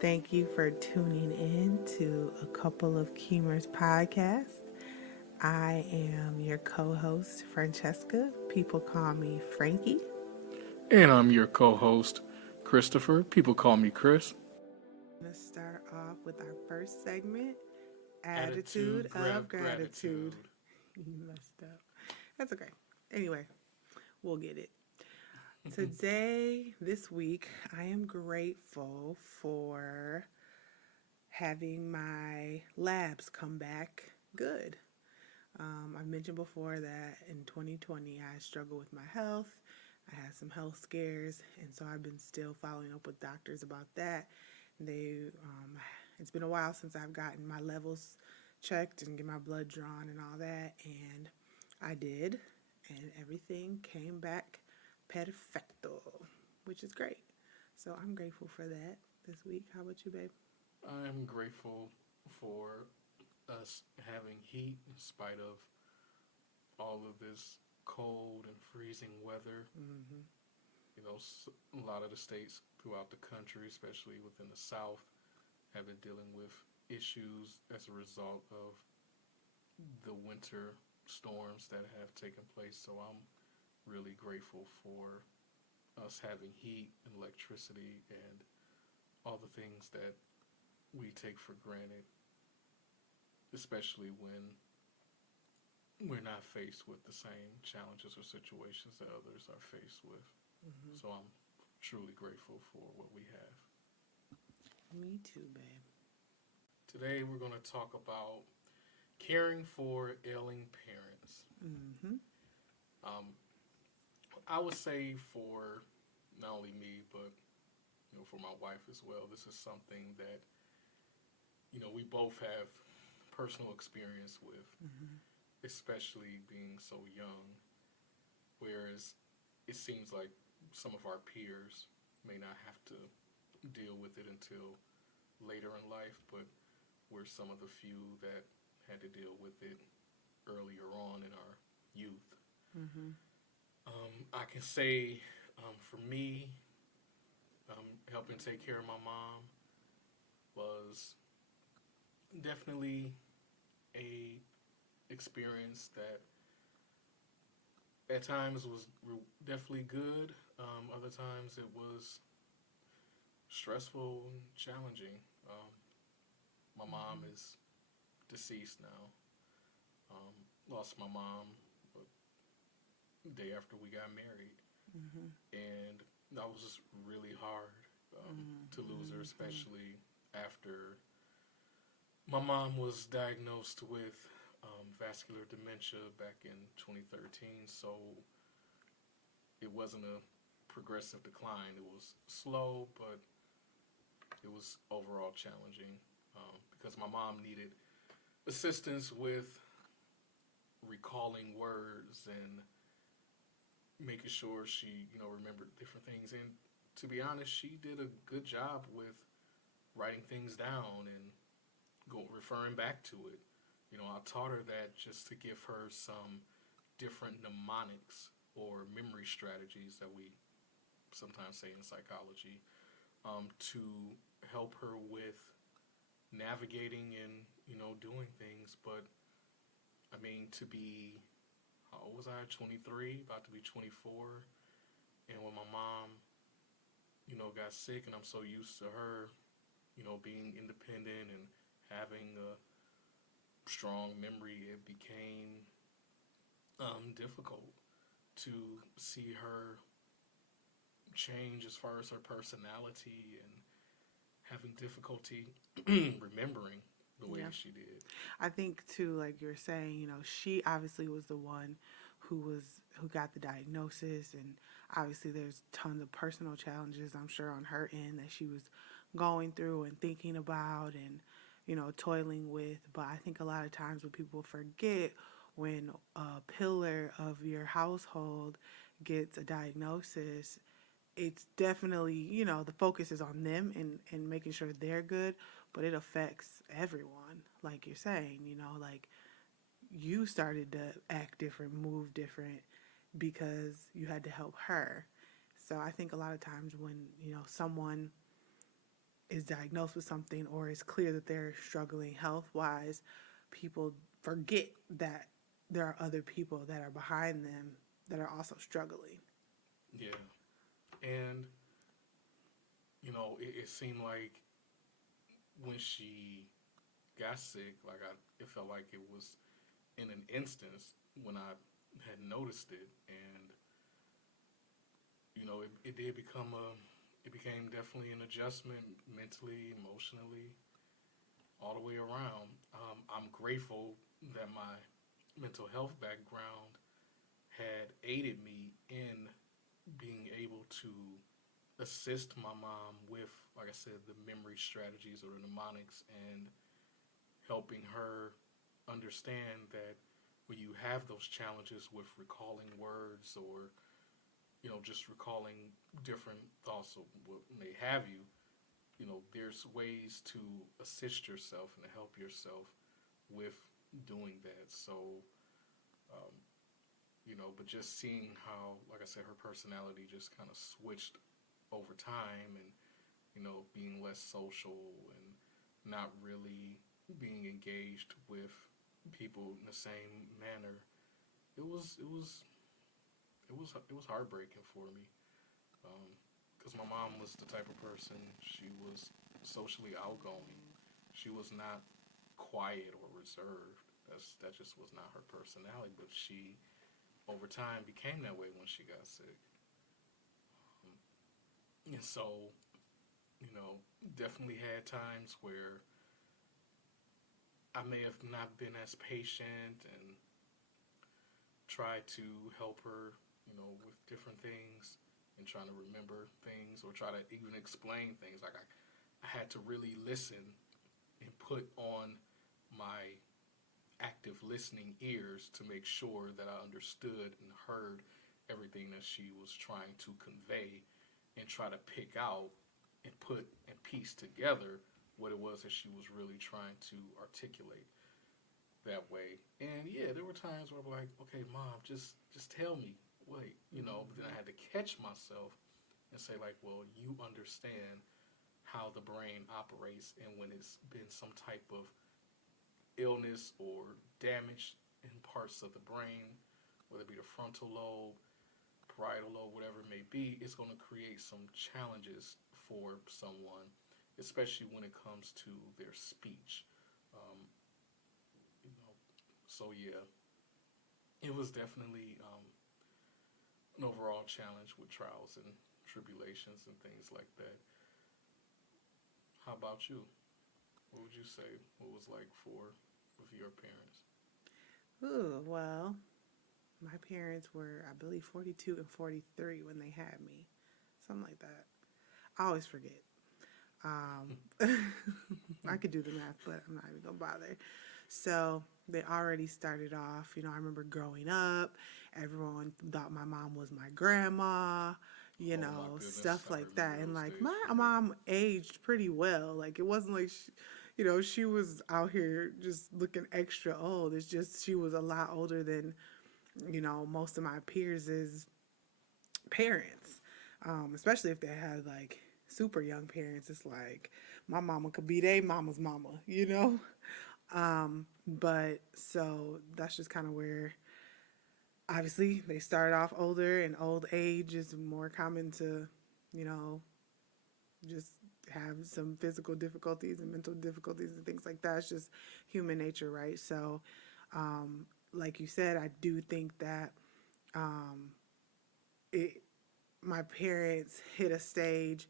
Thank you for tuning in to a couple of Keemers podcasts. I am your co-host, Francesca. People call me Frankie. And I'm your co host, Christopher. People call me Chris. I'm going to start off with our first segment, Attitude Attitude, of Gratitude. gratitude. You messed up. That's okay. Anyway, we'll get it. Today, this week, I am grateful for having my labs come back good. I've mentioned before that in 2020 I struggled with my health. I had some health scares, and so I've been still following up with doctors about that. It's been a while since I've gotten my levels checked and get my blood drawn and all that, and I did, and everything came back perfecto, which is great. So I'm grateful for that this week. How about you, babe? I'm grateful for us having heat in spite of all of this cold and freezing weather. Mm-hmm. A lot of the states throughout the country, especially within the South, have been dealing with issues as a result of the winter storms that have taken place. So I'm really grateful for us having heat and electricity and all the things that we take for granted, especially when we're not faced with the same challenges or situations that others are faced with. Mm-hmm. So I'm truly grateful for what we have. Me too, babe. Today we're going to talk about caring for ailing parents. Mm-hmm. Um, I would say for not only me, but for my wife as well, this is something that we both have personal experience with, Mm-hmm. especially being so young. Whereas it seems like some of our peers may not have to deal with it until later in life, but we're some of the few that had to deal with it earlier on in our youth. Mm-hmm. I can say for me, helping take care of my mom was definitely a experience that at times was definitely good. Other times it was stressful and challenging. My mom Mm-hmm. is deceased now. Lost my mom the day after we got married, Mm-hmm. and that was just really hard to lose her, Mm-hmm. especially after my mom was diagnosed with vascular dementia back in 2013. So it wasn't a progressive decline. It was slow, but it was overall challenging because my mom needed assistance with recalling words and making sure she, remembered different things. And to be honest, she did a good job with writing things down and referring back to it. I taught her that just to give her some different mnemonics or memory strategies that we sometimes say in psychology to help her with navigating and doing things. But I mean, to be how old was I? 23, about to be 24, and when my mom got sick, and I'm so used to her being independent and having a strong memory, it became difficult to see her change as far as her personality and having difficulty remembering the way Yeah. that she did. I think too, like you're saying, she obviously was the one who got the diagnosis, and obviously there's tons of personal challenges I'm sure on her end that she was going through and thinking about and toiling with. But I think a lot of times what people forget when a pillar of your household gets a diagnosis, it's definitely, the focus is on them and making sure they're good, but it affects everyone. Like you're saying, like you started to act different, move different because you had to help her. So I think a lot of times when, someone is diagnosed with something or it's clear that they're struggling health wise, people forget that there are other people that are behind them that are also struggling. Yeah. And, it seemed like when she got sick, like it felt like it was in an instance when I had noticed it. And, it did it became definitely an adjustment mentally, emotionally, all the way around. I'm grateful that my mental health background had aided me in being able to assist my mom with, like I said, the memory strategies or the mnemonics and helping her understand that when you have those challenges with recalling words or, just recalling different thoughts of what may have you, there's ways to assist yourself and to help yourself with doing that. So, um, but just seeing how, like I said, her personality just kind of switched over time and, being less social and not really being engaged with people in the same manner. It was it was it was heartbreaking for me because my mom was the type of person. She was socially outgoing. She was not quiet or reserved. That just was not her personality. But she over time became that way when she got sick. And so, definitely had times where I may have not been as patient and tried to help her, with different things and trying to remember things or try to even explain things. Like I had to really listen and put on my active listening ears to make sure that I understood and heard everything that she was trying to convey and try to pick out and put and piece together what it was that she was really trying to articulate that way. And yeah, there were times where I'm like, okay, mom, just tell me. Wait, but then I had to catch myself and say like, well, you understand how the brain operates and when it's been some type of illness or damage in parts of the brain, whether it be the frontal lobe, parietal lobe, whatever it may be, it's going to create some challenges for someone, especially when it comes to their speech. Um, you know, so yeah, it was definitely an overall challenge with trials and tribulations and things like that. How about you? What would you say? What was like for with your parents? Ooh, well, my parents were, I believe, 42 and 43 when they had me. Something like that. I always forget. I could do the math, but I'm not even going to bother. So they already started off, I remember growing up, everyone thought my mom was my grandma, Oh my goodness, stuff I like remember that. And those like days my for me. mom aged pretty well. Like it wasn't like she was out here just looking extra old. It's just she was a lot older than, most of my peers' parents, especially if they had like super young parents. It's like my mama could be their mama's mama. But so that's just kind of where obviously they start off older, and old age is more common to, you know, just have some physical difficulties and mental difficulties and things like that. It's just human nature, right? So, like you said, I do think that um, it, my parents hit a stage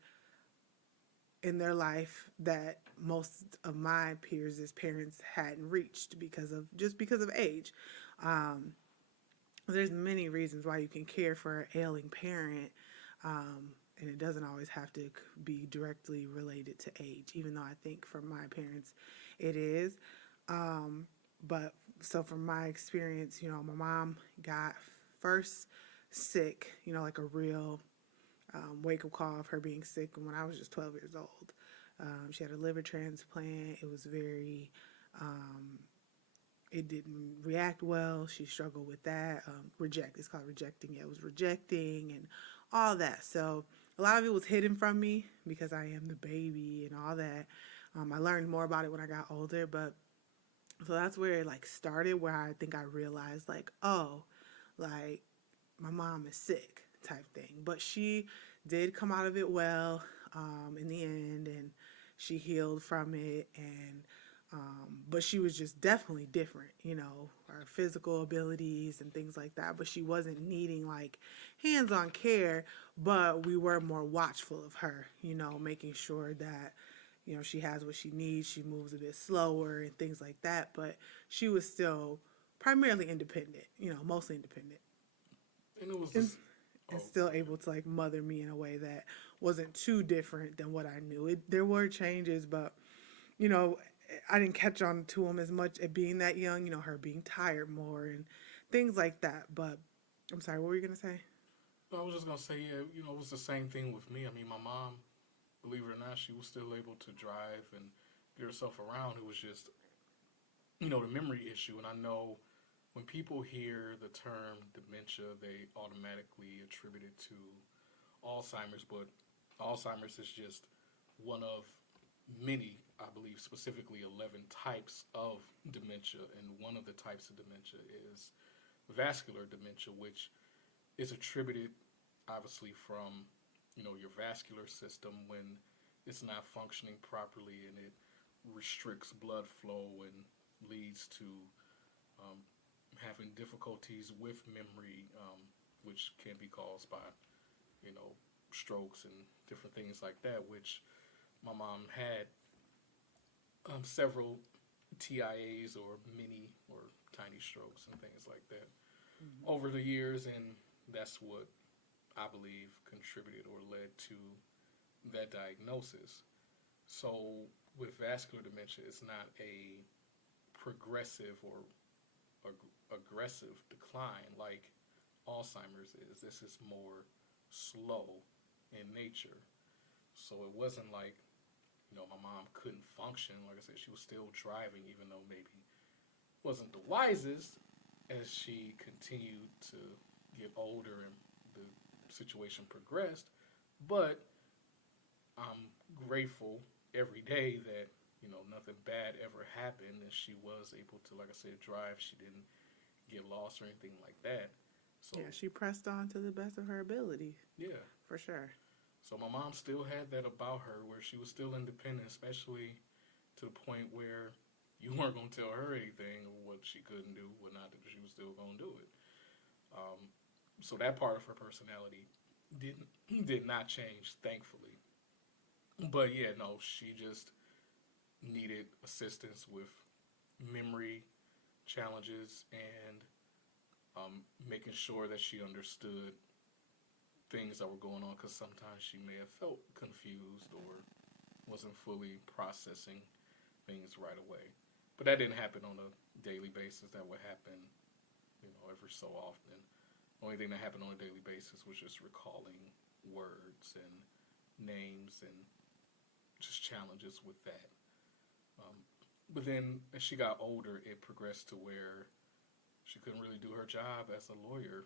in their life that most of my peers' parents hadn't reached because of age. Um, there's many reasons why you can care for an ailing parent, and it doesn't always have to be directly related to age. Even though I think for my parents, it is. Um, but so from my experience, my mom got first sick, like a real wake up call of her being sick when I was just 12 years old. She had a liver transplant. It was very, it didn't react well. She struggled with that. It's called rejecting. Yeah, it was rejecting and all that. So a lot of it was hidden from me because I am the baby and all that. I learned more about it when I got older, but so that's where it like started, where I think I realized like, oh, like my mom is sick type thing. But she did come out of it well in the end, and she healed from it. And but she was just definitely different, you know, her physical abilities and things like that. But she wasn't needing like hands-on care, but we were more watchful of her, you know, making sure that you know she has what she needs. She moves a bit slower and things like that, but she was still primarily independent, you know, mostly independent, And it was and this. and Oh, still go ahead. able to like mother me in a way that wasn't too different than what I knew. There were changes, but you know, I didn't catch on to them as much at being that young. You know, her being tired more and things like that. But I'm sorry, what were you gonna say? I was just gonna say, yeah, it was the same thing with me. I mean, my mom, believe it or not, she was still able to drive and get herself around. It was just, the memory issue. And I know when people hear the term dementia, they automatically attribute it to Alzheimer's, but Alzheimer's is just one of many, I believe, specifically 11 types of dementia. And one of the types of dementia is vascular dementia, which is attributed obviously from your vascular system when it's not functioning properly, and it restricts blood flow and leads to um, having difficulties with memory, which can be caused by you know strokes and different things like that, which my mom had several TIAs, or mini or tiny strokes and things like that over the years, and that's what I believe contributed or led to that diagnosis. So with vascular dementia, it's not a progressive or aggressive decline like Alzheimer's is. This is more slow in nature. So it wasn't like, my mom couldn't function. Like I said, she was still driving, even though maybe wasn't the wisest as she continued to get older and the situation progressed. But I'm grateful every day that nothing bad ever happened, and she was able to, like I said, drive. She didn't get lost or anything like that. So Yeah, she pressed on to the best of her ability, yeah, for sure. so my mom still had that about her, where she was still independent, especially to the point where you weren't gonna tell her anything or what she couldn't do, what not, she was still gonna do it. Um, so that part of her personality didn't did not change, thankfully. But yeah, no, she just needed assistance with memory challenges and making sure that she understood things that were going on, because sometimes she may have felt confused or wasn't fully processing things right away. But that didn't happen on a daily basis. That would happen, every so often. The only thing that happened on a daily basis was just recalling words and names and just challenges with that. Um, but then as she got older, it progressed to where she couldn't really do her job as a lawyer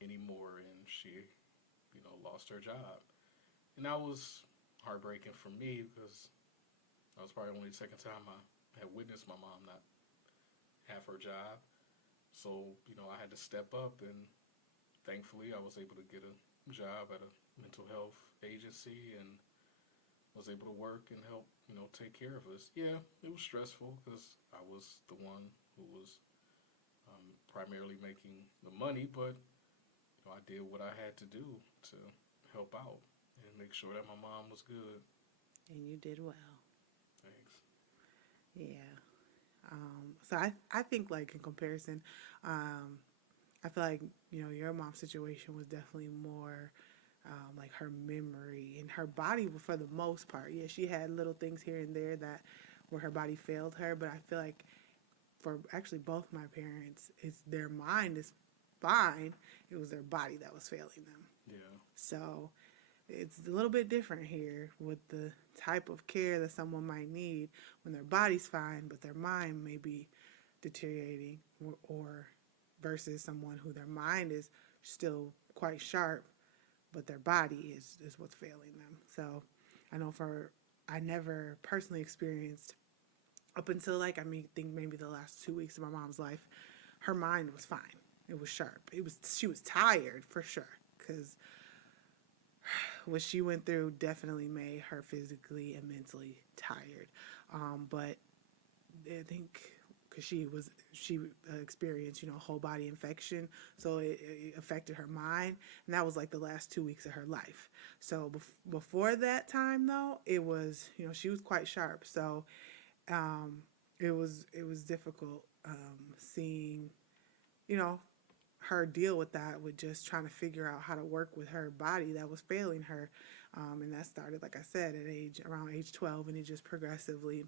anymore, and she, lost her job. And that was heartbreaking for me, because that was probably only the second time I had witnessed my mom not have her job. So, I had to step up, and thankfully I was able to get a job at a mental health agency and was able to work and help, take care of us. Yeah, it was stressful because I was the one who was primarily making the money, but I did what I had to do to help out and make sure that my mom was good. And you did well. Thanks. Yeah. So I think like in comparison, um, I feel like you know your mom's situation was definitely more like her memory and her body for the most part. Yeah, she had little things here and there that where her body failed her, but I feel like for actually both my parents, it's their mind is fine. It was their body that was failing them. Yeah. So it's a little bit different here with the type of care that someone might need when their body's fine, but their mind may be deteriorating, or versus someone who their mind is still quite sharp, but their body is what's failing them. So I know I never personally experienced up until like think maybe the last 2 weeks of my mom's life, her mind was fine. It was sharp. She was tired for sure because what she went through definitely made her physically and mentally tired. But I think because she experienced whole body infection, so it affected her mind, and that was like the last 2 weeks of her life. So before that time though, it was she was quite sharp. So um, it was difficult seeing you know her deal with that, with just trying to figure out how to work with her body that was failing her, and that started, like I said, at around age 12, and it just progressively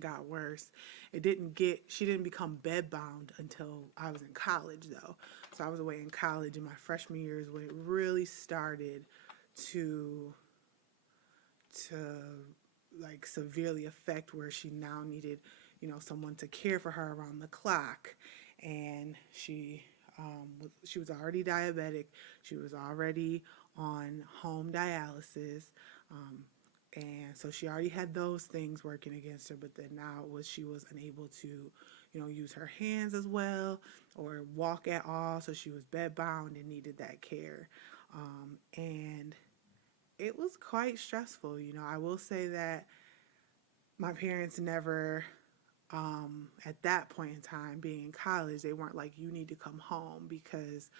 got worse. She didn't become bedbound until I was in college though. So I was away in college, and my freshman year is when it really started to to like severely affect, where she now needed someone to care for her around the clock. And she was already diabetic. She was already on home dialysis. um, and so she already had those things working against her, but then now she was unable to use her hands as well or walk at all. So she was bedbound and needed that care. And it was quite stressful. I will say that my parents never, at that point in time, being in college, they weren't like, you need to come home, because,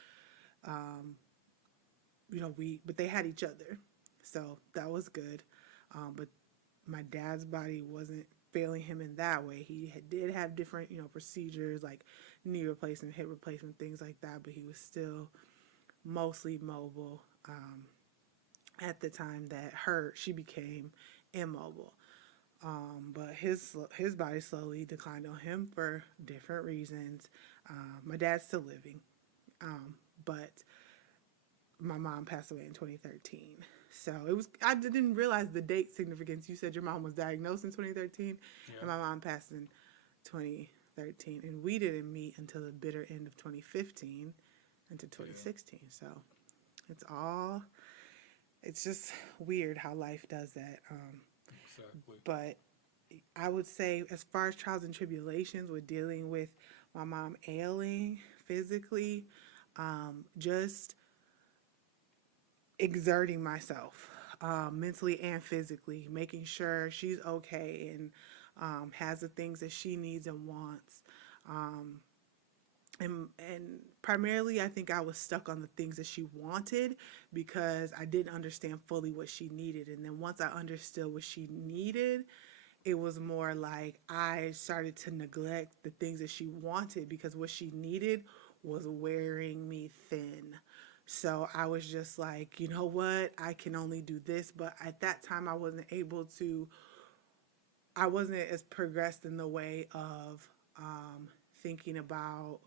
um, but they had each other. So that was good. But my dad's body wasn't failing him in that way. Did have different, procedures like knee replacement, hip replacement, things like that, but he was still mostly mobile. At the time that she became immobile. But his body slowly declined on him for different reasons. My dad's still living, but my mom passed away in 2013. So I didn't realize the date significance. You said your mom was diagnosed in 2013, Yeah. and my mom passed in 2013, and we didn't meet until the bitter end of 2015 into 2016. Yeah. So it's just weird how life does that. Exactly. But I would say, as far as trials and tribulations with dealing with my mom ailing physically, just exerting myself mentally and physically, making sure she's okay and has the things that she needs and wants. Um, and primarily, I think I was stuck on the things that she wanted, because I didn't understand fully what she needed. And then once I understood what she needed, it was more like I started to neglect the things that she wanted, because what she needed was wearing me thin. So I was just like, you know what? I can only do this. But at that time, I wasn't as progressed in the way of thinking about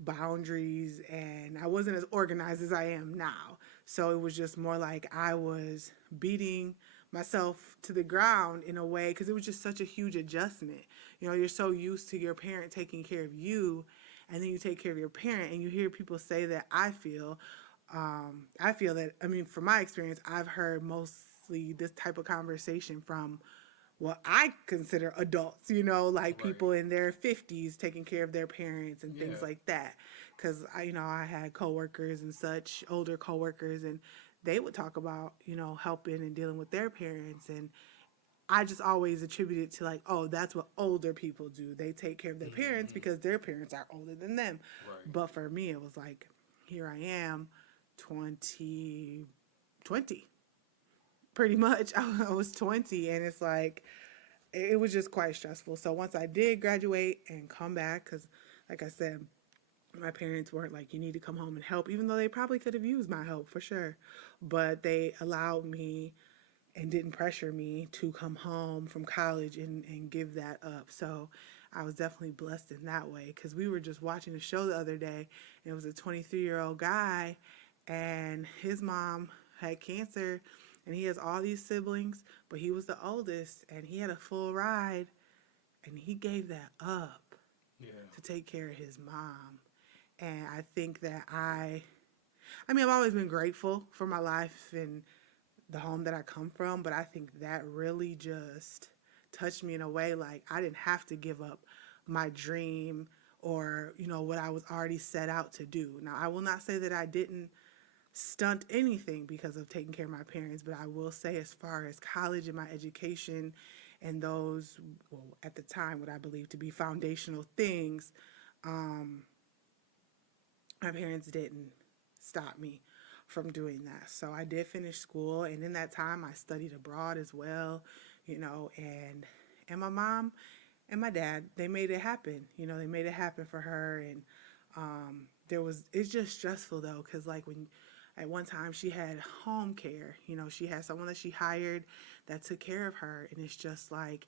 boundaries, and I wasn't as organized as I am now. So it was just more like I was beating myself to the ground in a way, because it was just such a huge adjustment. You're so used to your parent taking care of you, and then you take care of your parent, and you hear people say that. I feel that, from my experience, I've heard mostly this type of conversation from what I consider adults, like Right. people in their 50s taking care of their parents and things Yeah. like that. Because I had coworkers and such, older coworkers, and they would talk about, helping and dealing with their parents. And I just always attribute it to like, oh, that's what older people do. They take care of their parents because their parents are older than them. Right. But for me, it was like, here I am, 2020. Pretty much, I was 20, and it's like, it was just quite stressful. So once I did graduate and come back, because like I said, my parents weren't like, you need to come home and help, even though they probably could have used my help for sure. But they allowed me and didn't pressure me to come home from college and give that up. So I was definitely blessed in that way, because we were just watching a show the other day, and it was a 23-year-old guy, and his mom had cancer, and he has all these siblings, but he was the oldest, and he had a full ride, and he gave that up Yeah. to take care of his mom. And I think that I I mean, I've always been grateful for my life and the home that I come from, but I think that really just touched me in a way like I didn't have to give up my dream or, what I was already set out to do. Now, I will not say that I didn't stunt anything because of taking care of my parents, but I will say, as far as college and my education and those, well, at the time, what I believe to be foundational things, um, my parents didn't stop me from doing that. So I did finish school, and in that time, I studied abroad as well, and my mom and my dad, they made it happen. They made it happen for her, and it's just stressful though, because like when at one time she had home care, she had someone that she hired that took care of her, and it's just like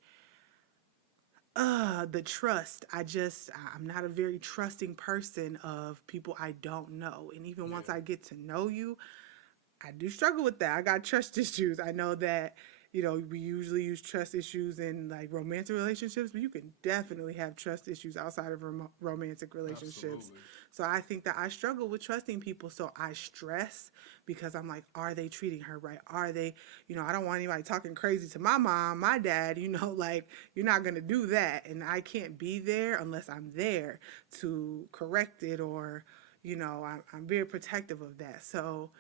the trust. I'm not a very trusting person of people I don't know, and even once Yeah. I get to know you, I do struggle with that. I got trust issues. I know that, we usually use trust issues in like romantic relationships, but you can definitely have trust issues outside of romantic relationships. Absolutely. So I think that I struggle with trusting people. So I stress because I'm like, are they treating her right? Are they, I don't want anybody talking crazy to my mom, my dad, like you're not going to do that. And I can't be there unless I'm there to correct it or, I'm very protective of that. So,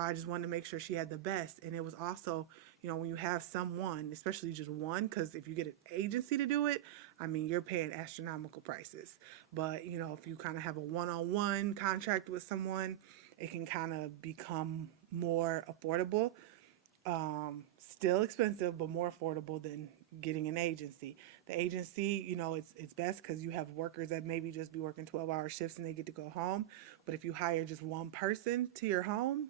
I just wanted to make sure she had the best. And it was also, when you have someone, especially just one, because if you get an agency to do it, I mean, you're paying astronomical prices. But, if you kind of have a one on one contract with someone, it can kind of become more affordable. Still expensive, but more affordable than getting an agency. The agency, it's best because you have workers that maybe just be working 12-hour shifts and they get to go home. But if you hire just one person to your home,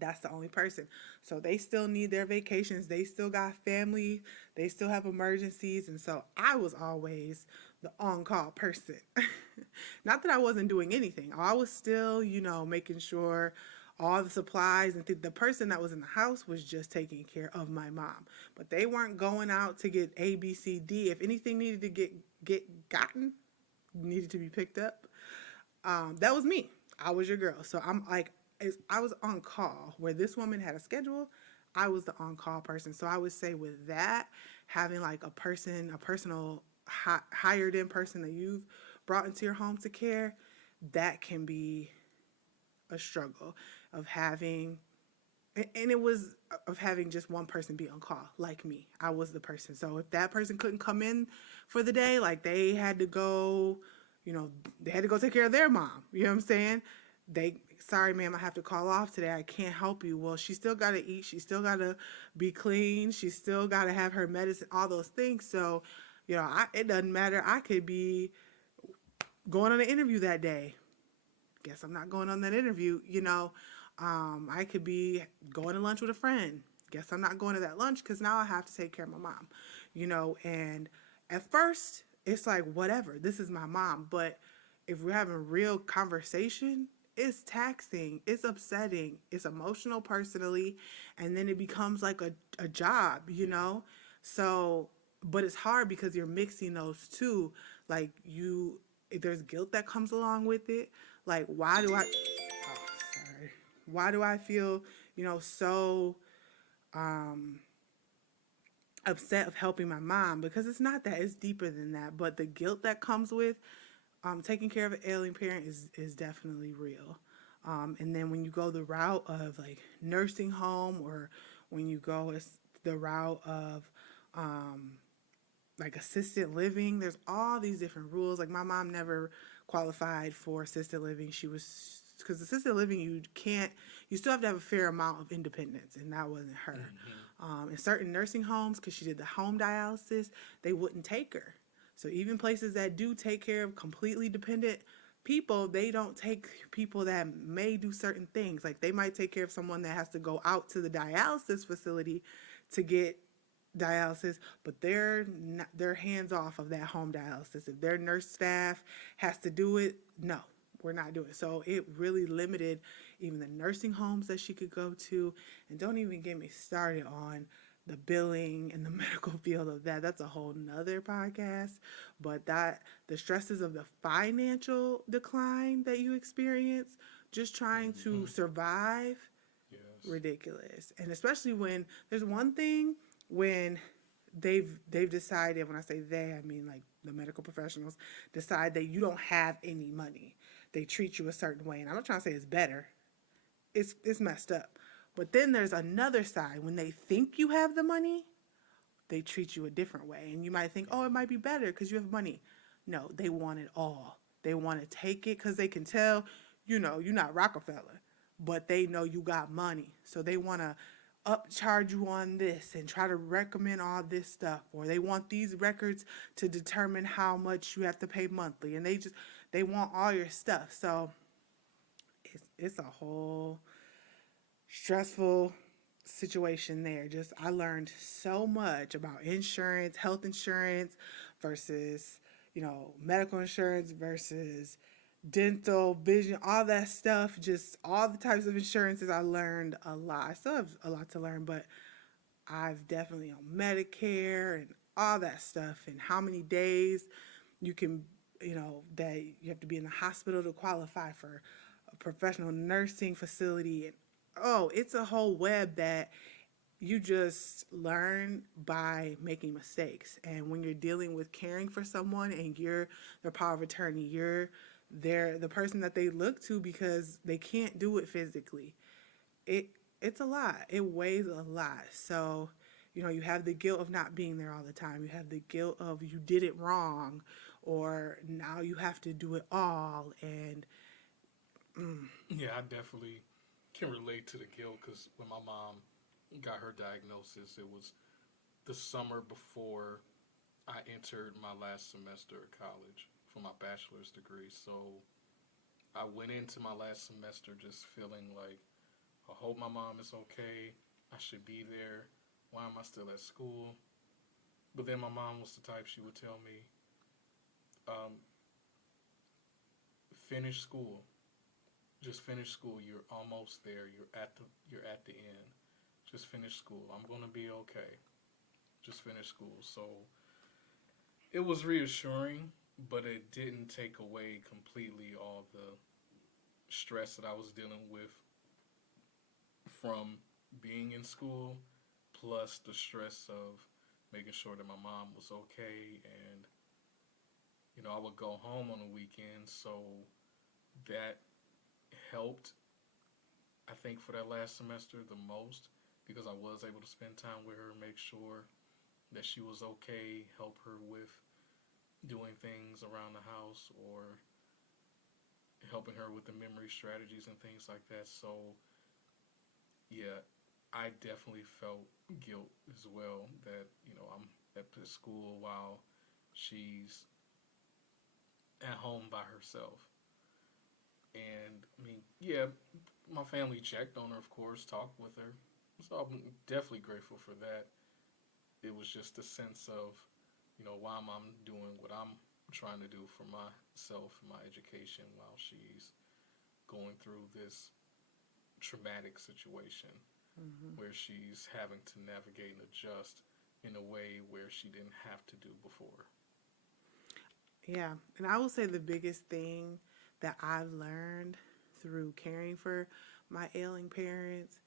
that's the only person. So they still need their vacations. They still got family. They still have emergencies. And so I was always the on call person. Not that I wasn't doing anything. I was still, making sure all the supplies and the person that was in the house was just taking care of my mom. But they weren't going out to get A, B, C, D. If anything needed to gotten, needed to be picked up, that was me. I was your girl. So I'm like, I was on call where this woman had a schedule. I was the on call person. So I would say with that, having like a personal hired in person that you've brought into your home to care, that can be a struggle of having, and it was of having just one person be on call like me. I was the person. So if that person couldn't come in for the day, like they had to go, they had to go take care of their mom. You know what I'm saying? Sorry ma'am, I have to call off today. I can't help you. Well, she still got to eat. She still got to be clean. She still got to have her medicine, all those things. So, it doesn't matter. I could be going on an interview that day. Guess I'm not going on that interview. I could be going to lunch with a friend. Guess I'm not going to that lunch because now I have to take care of my mom. And at first it's like, whatever, this is my mom. But if we're having real conversation, it's taxing, it's upsetting, it's emotional personally, and then it becomes like a job. So, but it's hard because you're mixing those two. Like there's guilt that comes along with it. Like, why do I feel, so um, upset of helping my mom? Because it's not that, it's deeper than that. But the guilt that comes with taking care of an ailing parent is definitely real. And then when you go the route of like nursing home, or when you go the route of um, like assisted living, there's all these different rules. Like my mom never qualified for assisted living. Because assisted living, you still have to have a fair amount of independence, and that wasn't her. In certain nursing homes, because she did the home dialysis, they wouldn't take her. So even places that do take care of completely dependent people, they don't take people that may do certain things. Like they might take care of someone that has to go out to the dialysis facility to get dialysis, but they're hands off of that home dialysis. If their nurse staff has to do it, no, we're not doing it. So it really limited even the nursing homes that she could go to. And don't even get me started on the billing and the medical field of that. That's a whole nother podcast. But the stresses of the financial decline that you experience just trying to Mm-hmm. survive. Yes. Ridiculous. And especially when there's one thing when they've decided, when I say they, I mean like the medical professionals decide that you don't have any money. They treat you a certain way. And I'm not trying to say it's better. It's messed up. But then there's another side when they think you have the money, they treat you a different way. And you might think, oh, it might be better because you have money. No, they want it all. They want to take it because they can tell, you're not Rockefeller, but they know you got money. So they want to upcharge you on this and try to recommend all this stuff. Or they want these records to determine how much you have to pay monthly. And they want all your stuff. So it's a whole stressful situation there. Just I learned so much about insurance, health insurance versus, medical insurance versus dental, vision, all that stuff, just all the types of insurances. I learned a lot. I still have a lot to learn, but I've definitely on Medicare and all that stuff and how many days you can, that you have to be in the hospital to qualify for a professional nursing facility. And oh, it's a whole web that you just learn by making mistakes. And when you're dealing with caring for someone and you're their power of attorney, they're the person that they look to because they can't do it physically. It it's a lot. It weighs a lot. So, you have the guilt of not being there all the time. You have the guilt of you did it wrong, or now you have to do it all. And Yeah, I definitely can relate to the guilt because when my mom got her diagnosis, it was the summer before I entered my last semester of college for my bachelor's degree. So I went into my last semester just feeling like, I hope my mom is okay. I should be there. Why am I still at school? But then my mom was the type, she would tell me, um, finish school. Just finish school. You're almost there. You're at the end. Just finish school. I'm gonna be okay. Just finish school. So it was reassuring, but it didn't take away completely all the stress that I was dealing with from being in school, plus the stress of making sure that my mom was okay. And I would go home on the weekends, so that helped, I think, for that last semester the most, because I was able to spend time with her, make sure that she was okay, help her with doing things around the house, or helping her with the memory strategies and things like that. So, yeah, I definitely felt guilt as well that, I'm at the school while she's at home by herself. And I mean, yeah, my family checked on her, of course, talked with her. So I'm definitely grateful for that. It was just a sense of, why am I doing what I'm trying to do for myself and my education while she's going through this traumatic situation mhm. where she's having to navigate and adjust in a way where she didn't have to do before. Yeah, and I will say the biggest thing that I've learned through caring for my ailing parents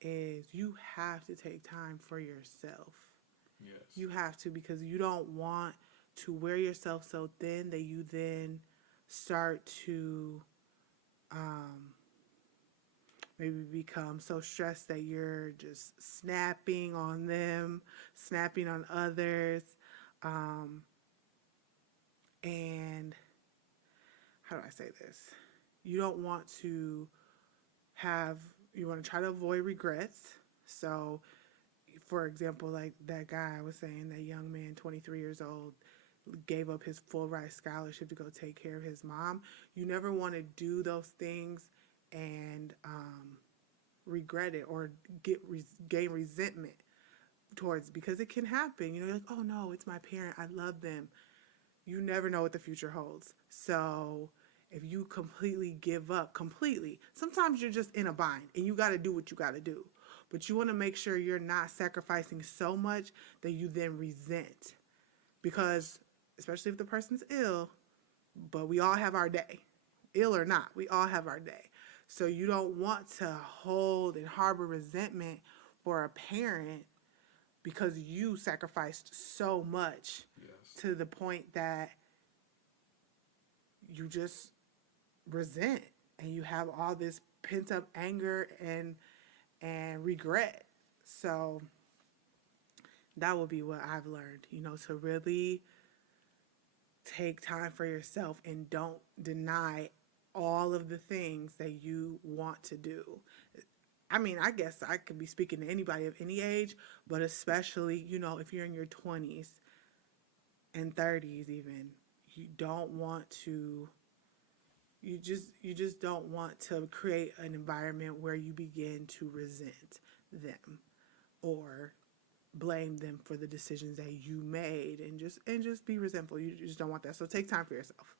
is you have to take time for yourself. Yes. You have to, because you don't want to wear yourself so thin that you then start to um, maybe become so stressed that you're just snapping on them, snapping on others. Um, and how do I say this? You don't want to have, you want to try to avoid regrets. So, for example, like that guy I was saying, that young man, 23 years old, gave up his full ride scholarship to go take care of his mom. You never want to do those things and regret it or gain resentment towards, because it can happen. You're like, oh no, it's my parent. I love them. You never know what the future holds. So if you completely give up, completely, sometimes you're just in a bind and you got to do what you got to do. But you want to make sure you're not sacrificing so much that you then resent. Yes. Because, especially if the person's ill, but we all have our day, ill or not, we all have our day. So you don't want to hold and harbor resentment for a parent because you sacrificed so much Yes. to the point that you just resent and you have all this pent up anger and regret. So that will be what I've learned, to really take time for yourself and don't deny all of the things that you want to do. I mean, I guess I could be speaking to anybody of any age, but especially, if you're in your 20s and 30s even, you don't want to you just don't want to create an environment where you begin to resent them or blame them for the decisions that you made and just be resentful. You just don't want that. So take time for yourself.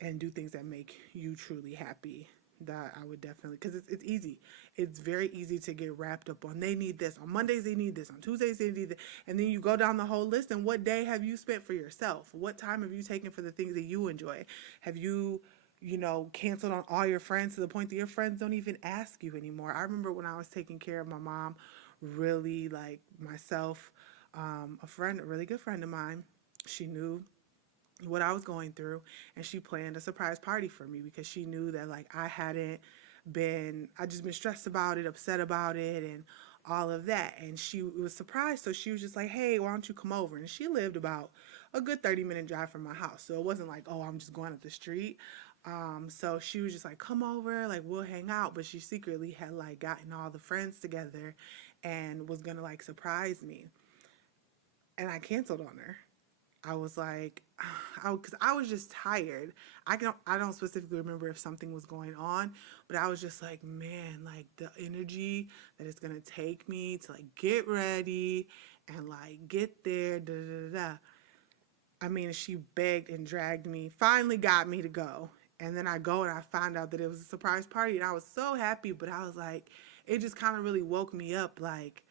And do things that make you truly happy. That I would definitely, because it's easy. It's very easy to get wrapped up on they need this. On Mondays, they need this. On Tuesdays, they need this. And then you go down the whole list, and what day have you spent for yourself? What time have you taken for the things that you enjoy? Have you, canceled on all your friends to the point that your friends don't even ask you anymore? I remember when I was taking care of my mom, really like myself, a really good friend of mine, she knew what I was going through, and she planned a surprise party for me because she knew that like I just been stressed about it, upset about it, and all of that. And she was surprised, so she was just like, "Hey, why don't you come over?" And she lived about a good 30-minute drive from my house, so it wasn't like, "Oh, I'm just going up the street." So she was just like, "Come over, like we'll hang out." But she secretly had like gotten all the friends together and was gonna like surprise me, and I canceled on her. I was like, because I was just tired. I don't specifically remember if something was going on, but I was just like, man, like the energy that it's gonna take me to like get ready and like get there, da da da da. I mean, she begged and dragged me, finally got me to go. And then I go and I found out that it was a surprise party, and I was so happy. But I was like, it just kind of really woke me up. Like,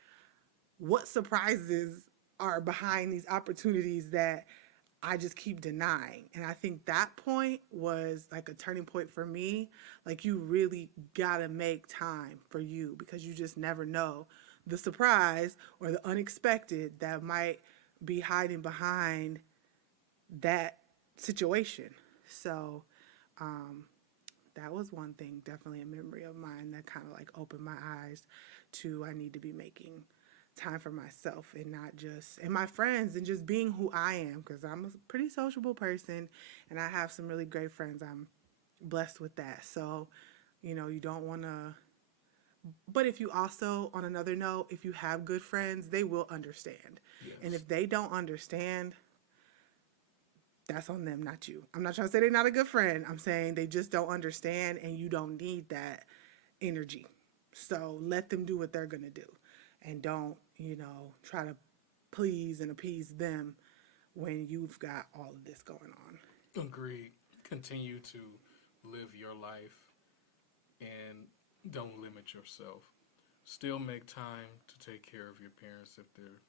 what surprises are behind these opportunities that I just keep denying. And I think that point was like a turning point for me. Like, you really gotta make time for you because you just never know the surprise or the unexpected that might be hiding behind that situation. So, um, that was one thing, definitely a memory of mine that kind of like opened my eyes to I need to be making time for myself and not just and my friends and just being who I am because I'm a pretty sociable person and I have some really great friends. I'm blessed with that. So, you don't want to but if you also on another note, if you have good friends, they will understand. And Yes. if they don't understand, that's on them, not you. I'm not trying to say they're not a good friend. I'm saying they just don't understand and you don't need that energy. So let them do what they're going to do and don't, try to please and appease them when you've got all of this going on. Agreed. Continue to live your life and don't limit yourself. Still make time to take care of your parents if they're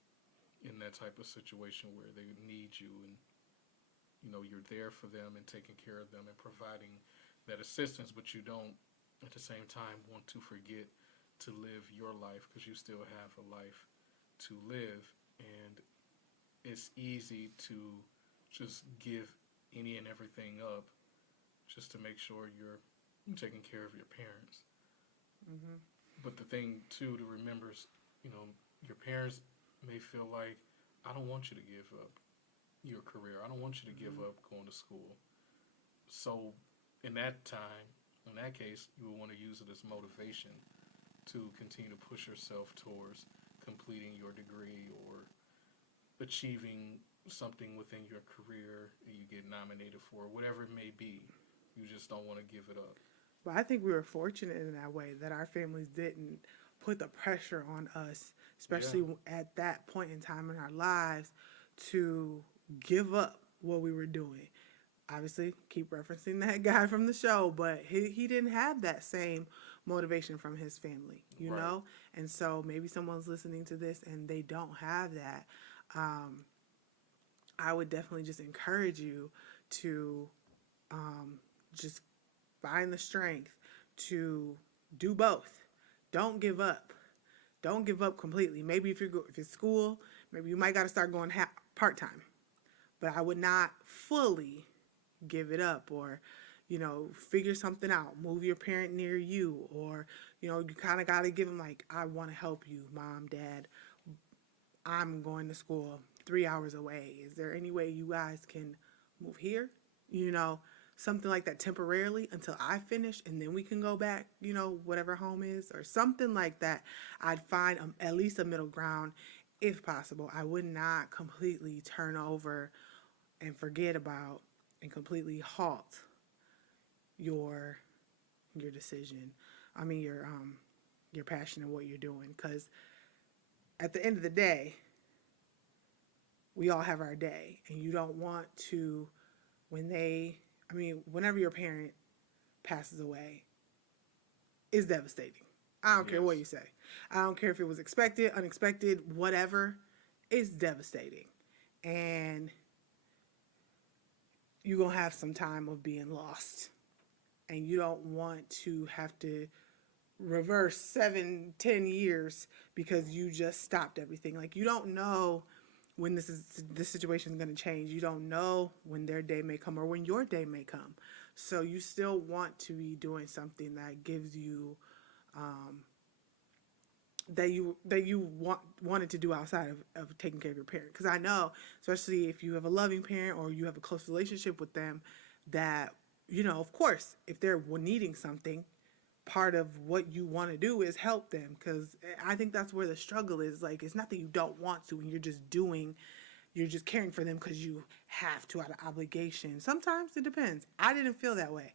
in that type of situation where they need you and you're there for them and taking care of them and providing that assistance, but you don't at the same time want to forget to live your life because you still have a life to live. And it's easy to just give any and everything up just to make sure you're taking care of your parents. Hmm. But the thing too to remember is, your parents may feel like, I don't want you to give up your career. I don't want you to give Hmm. up going to school. So in that time, in that case, you would want to use it as motivation to continue to push yourself towards completing your degree or achieving something within your career that you get nominated for, whatever it may be. You just don't want to give it up. But I think we were fortunate in that way that our families didn't put the pressure on us, Yeah, especially at that point in time in our lives, to give up what we were doing. Obviously, keep referencing that guy from the show, but he didn't have that same motivation from his family, you right. know? And so maybe someone's listening to this and they don't have that. Um, I would definitely just encourage you to just find the strength. to do both. Don't give up. Don't give up completely. Maybe if it's school, maybe you might got to start going part time. But I would not fully give it up, or figure something out. Move your parent near you, or you kind of got to give them, like, I want to help you, mom, dad. I'm going to school 3 hours away. Is there any way you guys can move here? You know, something like that temporarily until I finish, and then we can go back, whatever home is, or something like that. I'd find at least a middle ground if possible. I would not completely turn over and forget about and completely halt your decision. I mean your passion and what you're doing, because at the end of the day, we all have our day, and you don't want to, whenever your parent passes away, it's devastating. I don't care what you say. I don't care if it was expected, unexpected, whatever. It's devastating. And you're going to have some time of being lost. And you don't want to have to reverse 7-10 years because you just stopped everything. Like, you don't know when this situation is going to change. You don't know when their day may come or when your day may come. So you still want to be doing something that gives you that you wanted to do outside of taking care of your parent. Because I know, especially if you have a loving parent or you have a close relationship with them, that of course, if they're needing something, part of what you want to do is help them. Because I think that's where the struggle is. Like, it's not that you don't want to, and you're just caring for them because you have to out of obligation. Sometimes it depends. I didn't feel that way.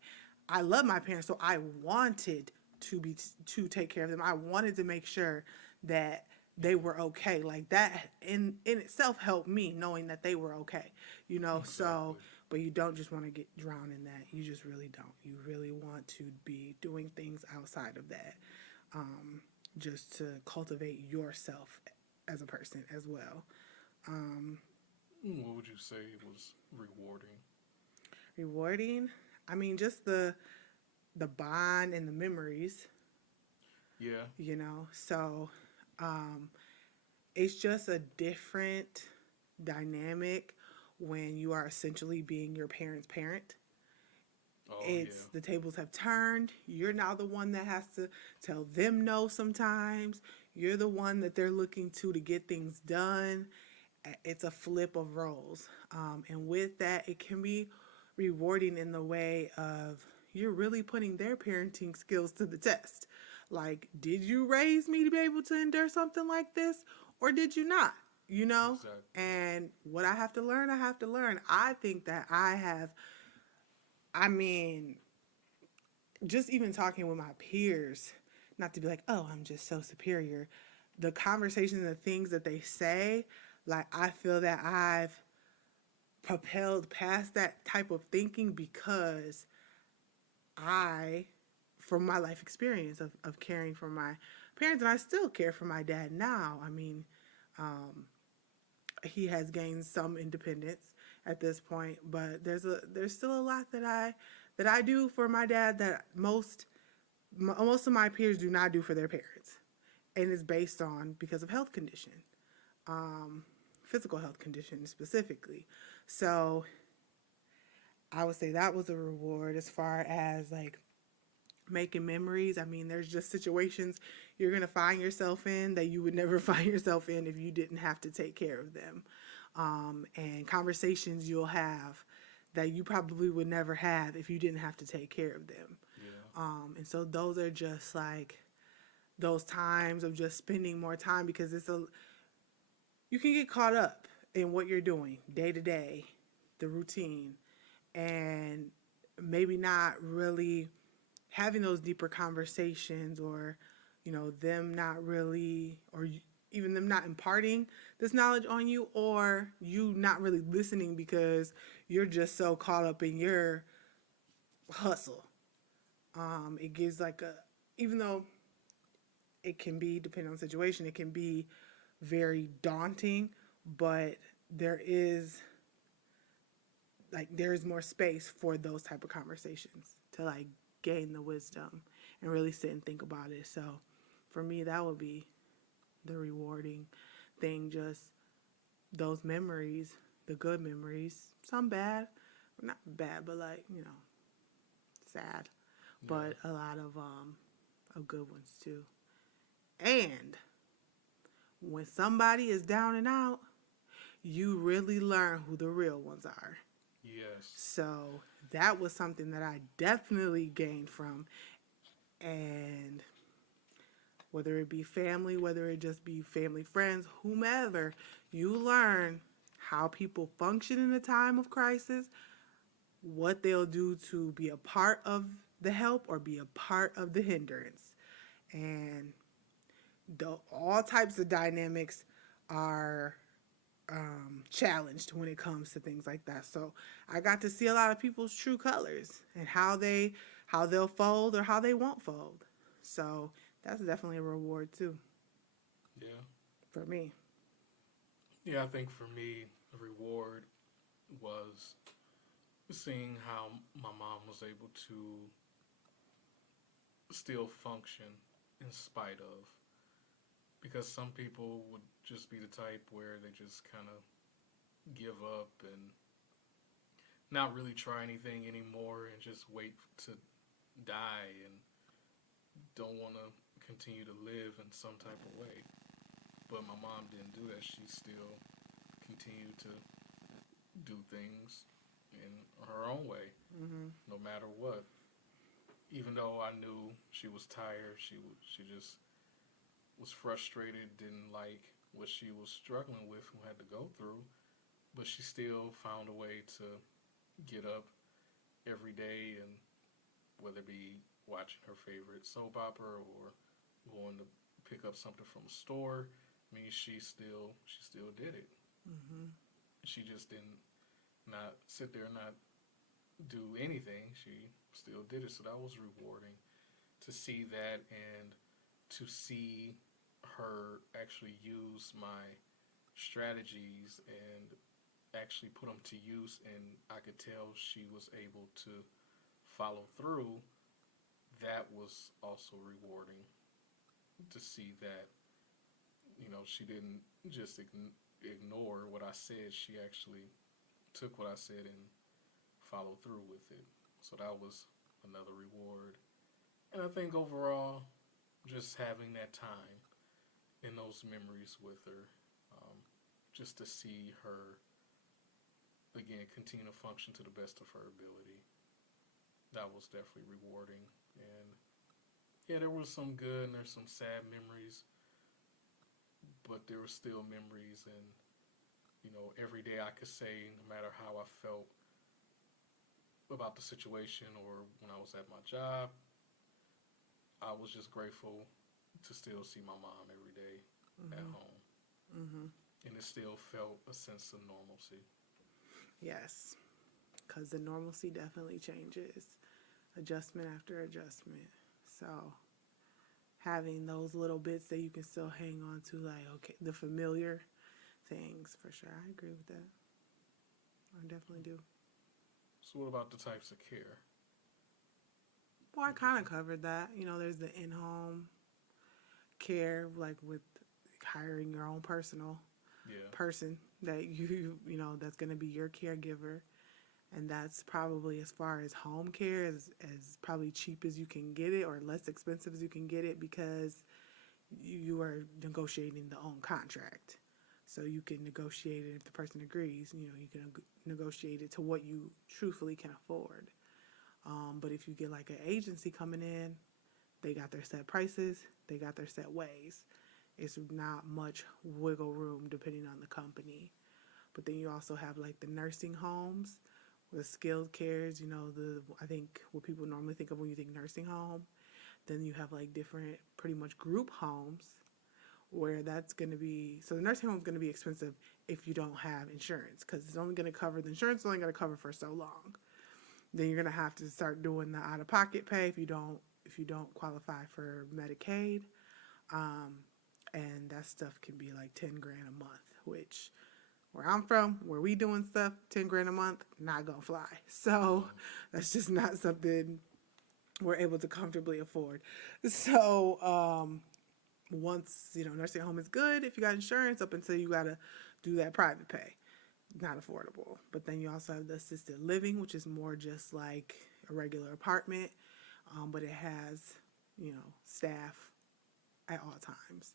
I love my parents, so I wanted to take care of them. I wanted to make sure that they were okay. Like, that in itself helped me, knowing that they were okay. Exactly. So, but you don't just want to get drowned in that. You just really don't. You really want to be doing things outside of that, just to cultivate yourself as a person as well. What would you say was rewarding? Rewarding? I mean, just the bond and the memories. Yeah. So it's just a different dynamic when you are essentially being your parent's parent. The tables have turned. You're now the one that has to tell them no sometimes. You're the one that they're looking to get things done. It's a flip of roles. And with that, it can be rewarding in the way of you're really putting their parenting skills to the test. Like, did you raise me to be able to endure something like this, or did you not? Exactly. And what I have to learn, I have to learn. I think that just even talking with my peers, not to be like, oh, I'm just so superior. The conversations and the things that they say, like, I feel that I've propelled past that type of thinking because from my life experience of caring for my parents, and I still care for my dad now. I mean, he has gained some independence at this point, but there's still a lot that I do for my dad that most of my peers do not do for their parents, and it's based on because of health condition, physical health condition specifically. So I would say that was a reward as far as like making memories. I mean, there's just situations you're going to find yourself in that you would never find yourself in if you didn't have to take care of them. And conversations you'll have that you probably would never have if you didn't have to take care of them. Yeah. And so those are just like those times of just spending more time, because you can get caught up in what you're doing day to day, the routine, and maybe not really having those deeper conversations, or them not really, or even them not imparting this knowledge on you, or you not really listening because you're just so caught up in your hustle. It gives like even though it can be, depending on the situation, it can be very daunting, but there is more space for those type of conversations to like gain the wisdom and really sit and think about it. So for me, that would be the rewarding thing. Just those memories, the good memories, some bad, not bad, but like, sad, Yeah. but a lot of good ones too. And when somebody is down and out, you really learn who the real ones are. Yes. So that was something that I definitely gained from. And whether it be family, whether it just be family, friends, whomever, you learn how people function in a time of crisis, what they'll do to be a part of the help or be a part of the hindrance. And all types of dynamics are challenged when it comes to things like that. So I got to see a lot of people's true colors and how they'll fold or how they won't fold. So that's definitely a reward too Yeah. for me. Yeah, I think for me, the reward was seeing how my mom was able to still function in spite of. Because some people would just be the type where they just kind of give up and not really try anything anymore and just wait to die and don't want to continue to live in some type of way. But my mom didn't do that. She still continued to do things in her own way, Hmm. no matter what. Even though I knew she was tired, she just was frustrated, didn't like what she was struggling with and had to go through. But she still found a way to get up every day, and whether it be watching her favorite soap opera or going to pick up something from a store, I mean, she still did it. Hmm. She just didn't not sit there and not do anything. She still did it. So that was rewarding to see that and to see her actually use my strategies and actually put them to use. And I could tell she was able to follow through. That was also rewarding to see that, she didn't just ignore what I said. She actually took what I said and followed through with it. So that was another reward. And I think overall, just having that time and those memories with her, just to see her again continue to function to the best of her ability, that was definitely rewarding. And yeah, there was some good and there's some sad memories, but there were still memories. And every day I could say, no matter how I felt about the situation or when I was at my job, I was just grateful to still see my mom every day at Hmm. home. Hmm. And it still felt a sense of normalcy. Yes, because the normalcy definitely changes, adjustment after adjustment. So having those little bits that you can still hang on to, like, okay, the familiar things, for sure. I agree with that. I definitely do. So, what about the types of care? Well, I Would you kind of say? covered that. There's the in-home care, like with hiring your own personal Yeah, person that that's going to be your caregiver, and that's probably, as far as home care, as probably cheap as you can get it or less expensive as you can get it, because you are negotiating the own contract. So you can negotiate it if the person agrees. You can negotiate it to what you truthfully can afford. But if you get like an agency coming in, they got their set prices, they got their set ways. It's not much wiggle room depending on the company. But then you also have like the nursing homes, the skilled cares. The I think what people normally think of when you think nursing home. Then you have like different, pretty much group homes, where that's going to be, so the nursing home is going to be expensive if you don't have insurance, because it's only going to cover, the insurance is only going to cover for so long. Then you're going to have to start doing the out of pocket pay if you don't qualify for Medicaid. Um, and that stuff can be like 10 grand a month, which, where I'm from, where we doing stuff, 10 grand a month, not gonna fly. So no, that's just not something we're able to comfortably afford. So once nursing home is good if you got insurance, up until you got to do that private pay, not affordable. But then you also have the assisted living, which is more just like a regular apartment, but it has staff at all times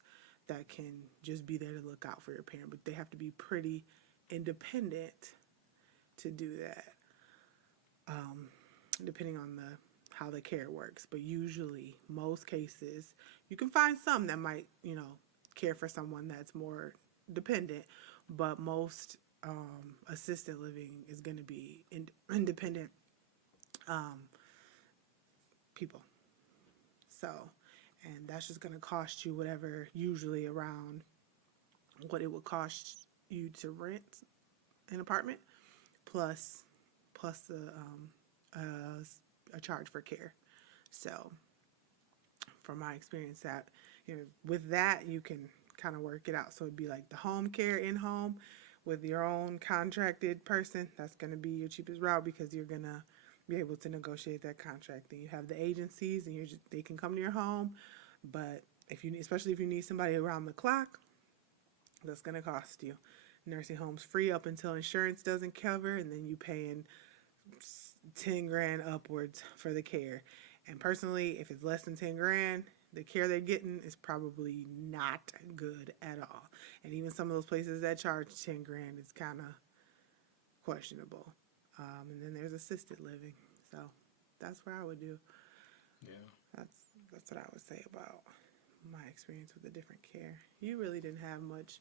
that can just be there to look out for your parent, but they have to be pretty independent to do that, depending on how the care works. But usually, most cases, you can find some that might care for someone that's more dependent, but most assisted living is going to be independent um, people. So, and that's just going to cost you whatever, usually around what it would cost you to rent an apartment, plus a charge for care. So, from my experience, that with that you can kind of work it out. So it'd be like the home care in home with your own contracted person. That's going to be your cheapest route because you're going to be able to negotiate that contract. Then you have the agencies, and they can come to your home, but especially if you need somebody around the clock, that's going to cost you. Nursing homes free up until insurance doesn't cover, and then you paying 10 grand upwards for the care. And personally, if it's less than 10 grand, the care they're getting is probably not good at all. And even some of those places that charge 10 grand is kind of questionable. And then there's assisted living. So that's what I would do. Yeah. That's what I would say about my experience with the different care. You really didn't have much.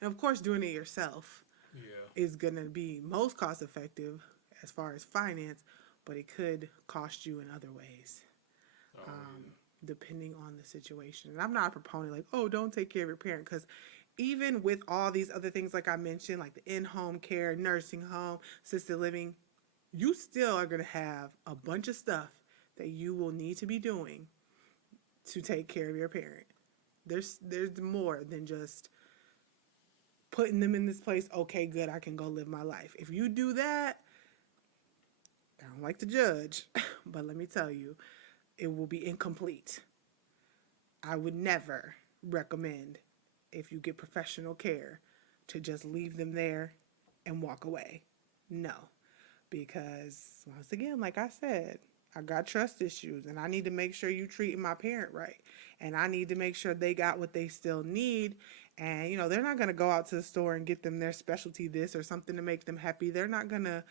And of course, doing it yourself is going to be most cost effective as far as finance, but it could cost you in other ways, depending on the situation. And I'm not a proponent like, oh, don't take care of your parent, because even with all these other things like I mentioned, like the in-home care, nursing home, assisted living, you still are going to have a bunch of stuff that you will need to be doing to take care of your parent. There's more than just putting them in this place. Okay, good, I can go live my life. If you do that, I don't like to judge, but let me tell you, it will be incomplete. I would never recommend, if you get professional care, to just leave them there and walk away. No, because once again, like I said, I got trust issues, and I need to make sure you treating my parent right, and I need to make sure they got what they still need. And they're not gonna go out to the store and get them their specialty this or something to make them happy. They're not gonna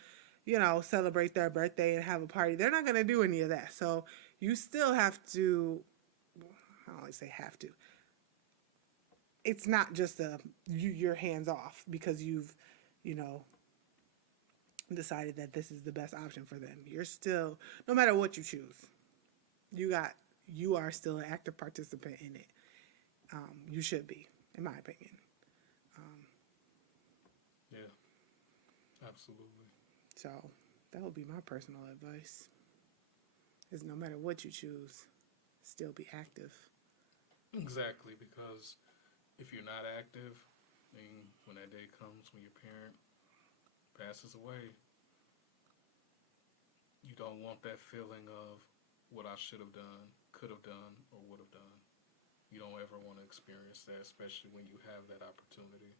celebrate their birthday and have a party. They're not gonna do any of that. So you still have to, I don't like to say have to. It's not just you're hands off because you've, decided that this is the best option for them. You're still, no matter what you choose, you are still an active participant in it. You should be, in my opinion. Yeah, absolutely. So that would be my personal advice. Is no matter what you choose, still be active. Exactly, because if you're not active, I mean, when that day comes when your parent passes away, you don't want that feeling of what I should have done, could have done, or would have done. You don't ever want to experience that, especially when you have that opportunity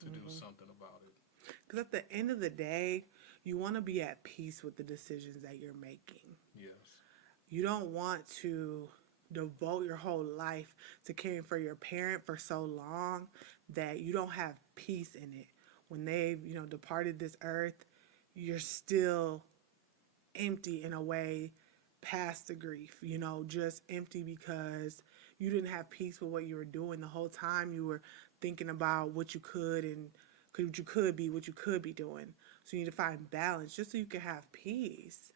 to do something about it. Because at the end of the day, you want to be at peace with the decisions that you're making. Yes. You don't want to devote your whole life to caring for your parent for so long that you don't have peace in it. When they've, departed this earth, you're still empty in a way past the grief, just empty because you didn't have peace with what you were doing the whole time. You were thinking about what you could and what you could be, what you could be doing. So you need to find balance just so you can have peace.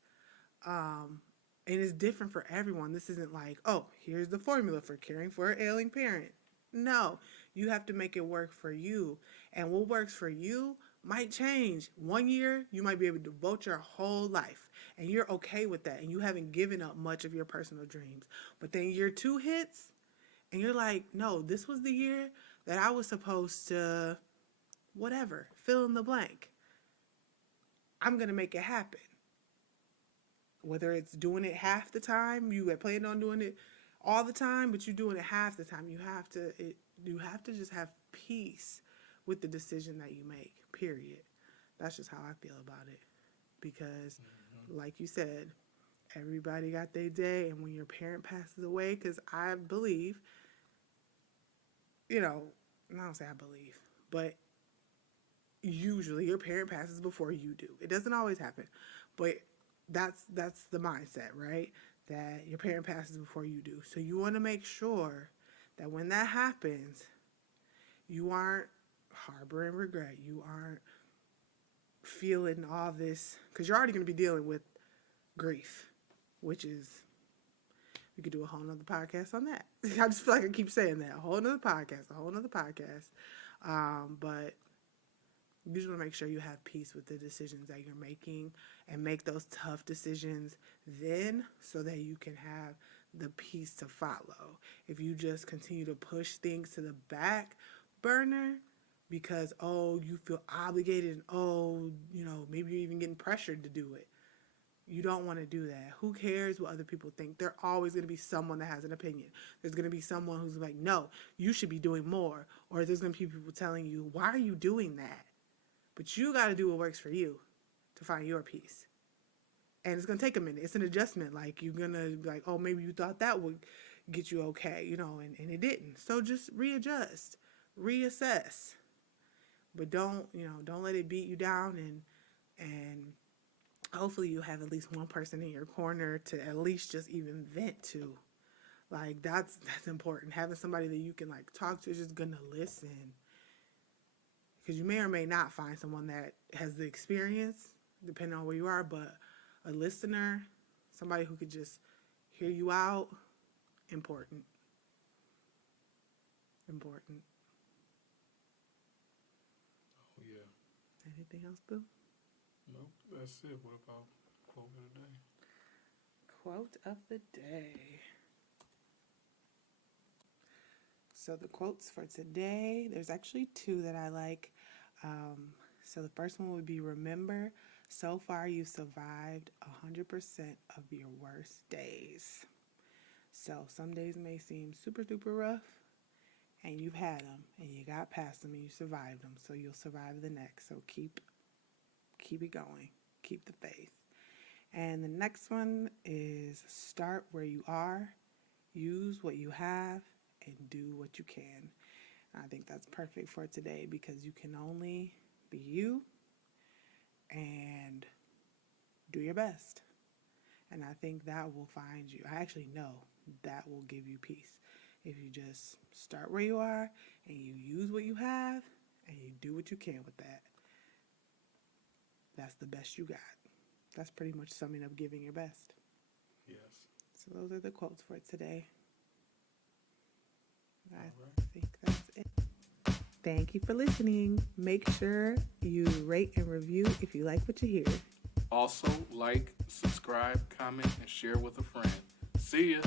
And it's different for everyone. This isn't like, oh, here's the formula for caring for an ailing parent. No, you have to make it work for you. And what works for you might change. 1 year, you might be able to devote your whole life, and you're okay with that, and you haven't given up much of your personal dreams. But then year 2 hits, and you're like, no, this was the year that I was supposed to, whatever, fill in the blank. I'm going to make it happen. Whether it's doing it half the time, you had planned on doing it all the time, but you're doing it half the time. You have to just have peace with the decision that you make. Period. That's just how I feel about it. Because, like you said, everybody got their day, and when your parent passes away, because I believe, I don't say I believe, but usually your parent passes before you do. It doesn't always happen, but that's the mindset, right? That your parent passes before you do. So you want to make sure that when that happens, you aren't harboring regret. You aren't feeling all this, because you're already going to be dealing with grief, which is, we could do a whole nother podcast on that. I just feel like I keep saying that. A whole nother podcast. But you just want to make sure you have peace with the decisions that you're making and make those tough decisions then, so that you can have the peace to follow. If you just continue to push things to the back burner because, you feel obligated, and, maybe you're even getting pressured to do it. You don't want to do that. Who cares what other people think? There's always going to be someone that has an opinion. There's going to be someone who's like, no, you should be doing more. Or there's going to be people telling you, why are you doing that? But you got to do what works for you to find your peace. And it's going to take a minute. It's an adjustment. Like, you're going to be like, maybe you thought that would get you okay, and it didn't. So just readjust, reassess. But don't let it beat you down, and hopefully you have at least one person in your corner to at least just even vent to. Like, that's important. Having somebody that you can, like, talk to is just going to listen. Because you may or may not find someone that has the experience, depending on where you are, but a listener, somebody who could just hear you out, important. Important. Oh, yeah. Anything else, Boo? Nope, that's it. What about quote of the day? Quote of the day. So the quotes for today, there's actually two that I like. So the first one would be, remember, so far you survived 100% of your worst days. So some days may seem super, super rough, and you've had them, and you got past them, and you survived them. So you'll survive the next. So keep it going. Keep the faith. And the next one is, start where you are, use what you have, and do what you can. I think that's perfect for today, because you can only be you and do your best. And I think that will find you. I actually know that will give you peace. If you just start where you are and you use what you have and you do what you can with that. That's the best you got. That's pretty much summing up giving your best. Yes. So those are the quotes for today. I All think that's it. Thank you for listening. Make sure you rate and review if you like what you hear. Also, like, subscribe, comment, and share with a friend. See ya.